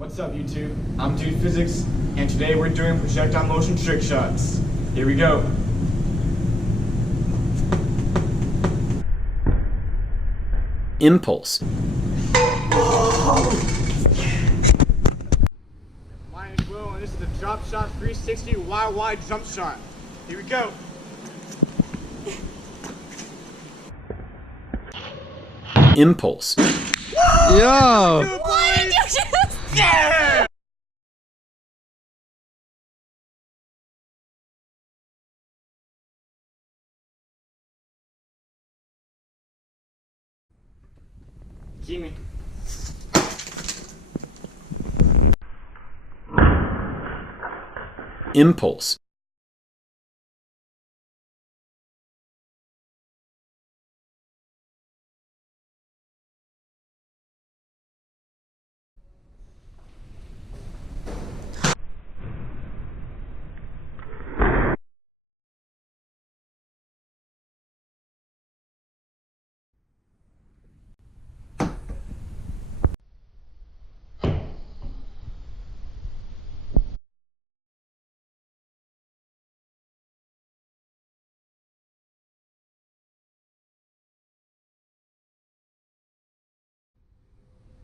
What's up, YouTube? I'm Dude Physics, and today we're doing projectile motion trick shots. Here we go. Impulse. My name is Will, and this is the drop shot 360 YY jump shot. Here we go. Impulse. Yo! What did you just Yeah! Gimme. Impulse.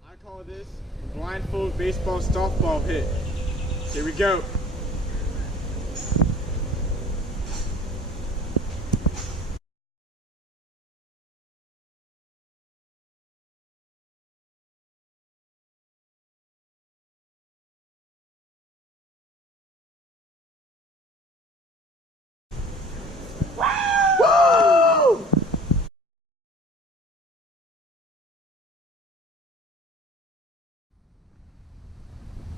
I call this blindfold baseball softball hit. Here we go.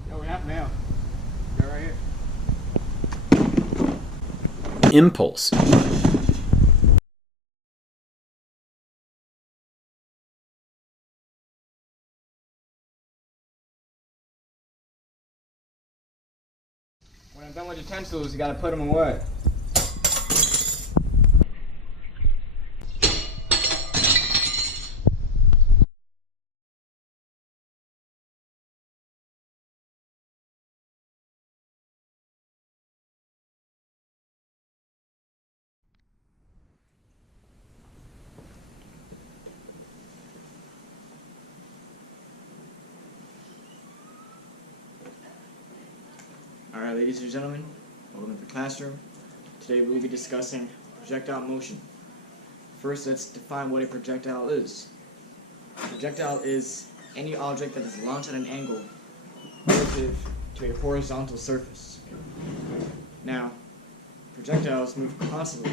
Yo, we have mail. They're right here. Impulse. When I'm done with utensils, you gotta put them away. Alright, ladies and gentlemen, welcome to the classroom. Today we'll be discussing projectile motion. First, let's define what a projectile is. A projectile is any object that is launched at an angle relative to a horizontal surface. Now, projectiles move constantly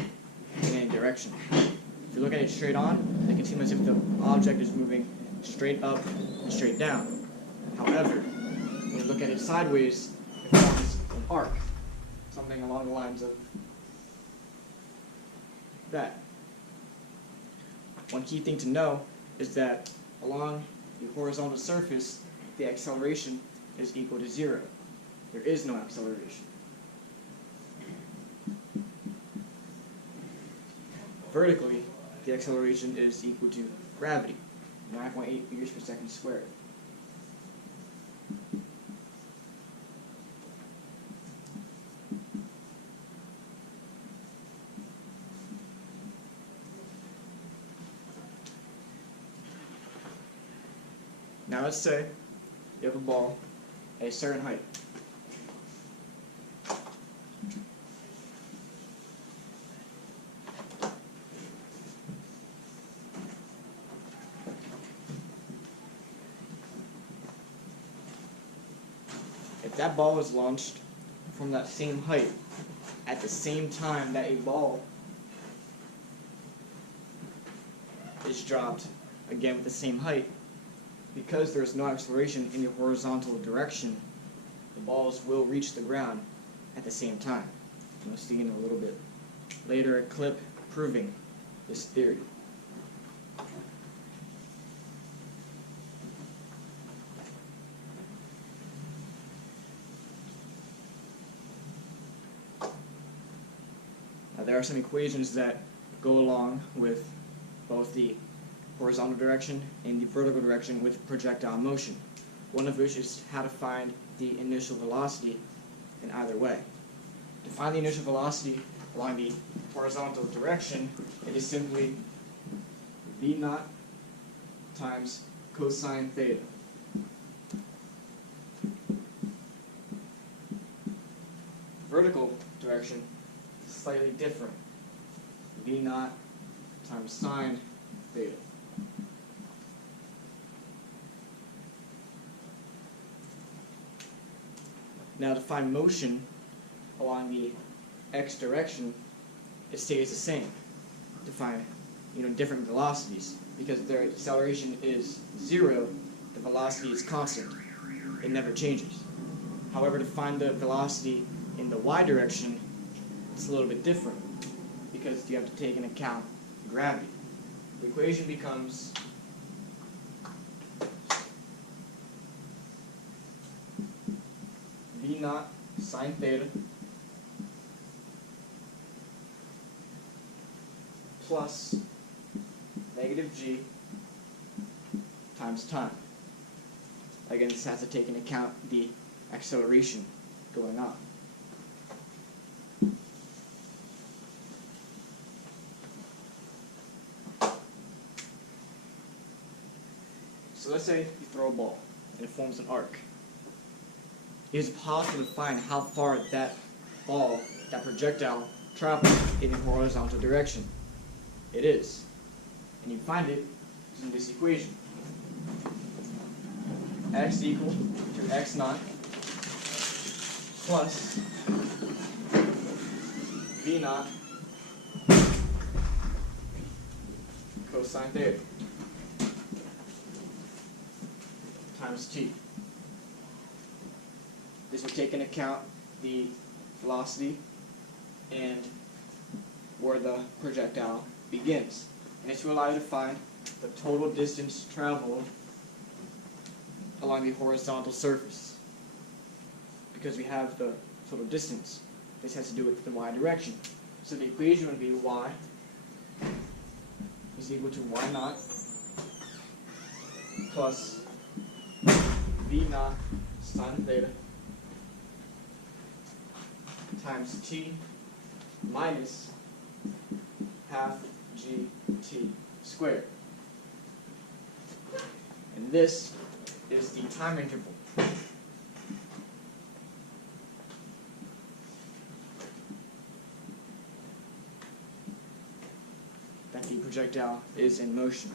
in any direction. If you look at it straight on, it can seem as if the object is moving straight up and straight down. However, when you look at it sideways, it forms an arc, something along the lines of that. One key thing to know is that along the horizontal surface, the acceleration is equal to 0. There is no acceleration. Vertically, the acceleration is equal to gravity, 9.8 meters per second squared. Now let's say you have a ball at a certain height. If that ball is launched from that same height at the same time that a ball is dropped again with the same height, because there is no acceleration in the horizontal direction, the balls will reach the ground at the same time. We'll see in a little bit later a clip proving this theory. Now, there are some equations that go along with both the horizontal direction and the vertical direction with projectile motion. one of which is how to find the initial velocity in either way. To find the initial velocity along the horizontal direction, it is simply v naught times cosine theta. Vertical direction is slightly different. V naught times sine theta. Now to find motion along the x direction, it stays the same. To find different velocities, because their acceleration is 0, the velocity is constant. It never changes. However, to find the velocity in the y direction, it's a little bit different, because you have to take into account gravity. The equation becomes v naught sine theta plus negative g times time. Again, this has to take into account the acceleration going on. So let's say you throw a ball and it forms an arc. It is possible to find how far that ball, that projectile, travels in the horizontal direction. It is. And you find it using this equation. X equal to x naught plus v naught cosine theta times t. This will take into account the velocity and where the projectile begins. And this will allow you to find the total distance traveled along the horizontal surface. Because we have the total distance, this has to do with the y direction. So the equation would be y is equal to y naught plus v naught sine theta times t minus half gt squared. And this is the time interval. That the projectile is in motion.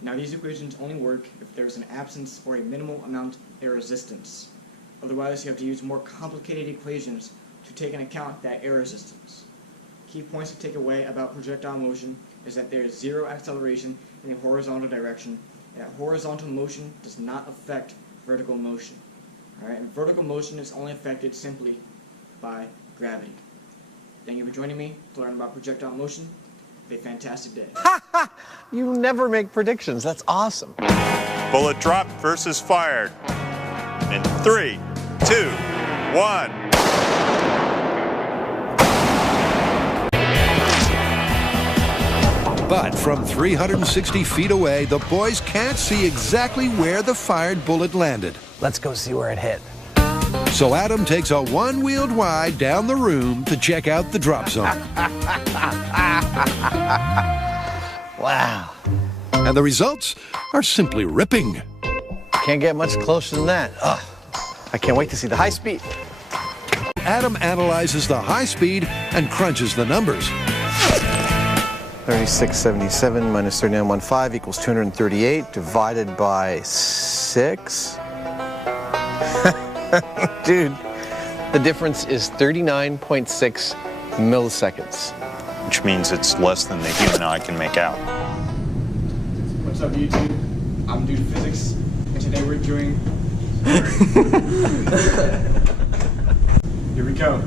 Now these equations only work if there is an absence or a minimal amount of air resistance. Otherwise you have to use more complicated equations to take into account that air resistance. Key points to take away about projectile motion is that there is zero acceleration in the horizontal direction, and that horizontal motion does not affect vertical motion. Alright, and vertical motion is only affected simply by gravity. Thank you for joining me to learn about projectile motion. Have a fantastic day. You never make predictions. That's awesome. Bullet dropped versus fired. In 3, 2, 1. But from 360 feet away, the boys can't see exactly where the fired bullet landed. Let's go see where it hit. So Adam takes a one-wheeled ride down the room to check out the drop zone. Wow. And the results are simply ripping. Can't get much closer than that. Ugh. I can't wait to see the high speed. Adam analyzes the high speed and crunches the numbers. 3677 minus 3915 equals 238 divided by 6. Dude, the difference is 39.6 milliseconds. Which means it's less than the human eye can make out. What's up, YouTube? I'm Dude Physics, and today we're doing... Here we go.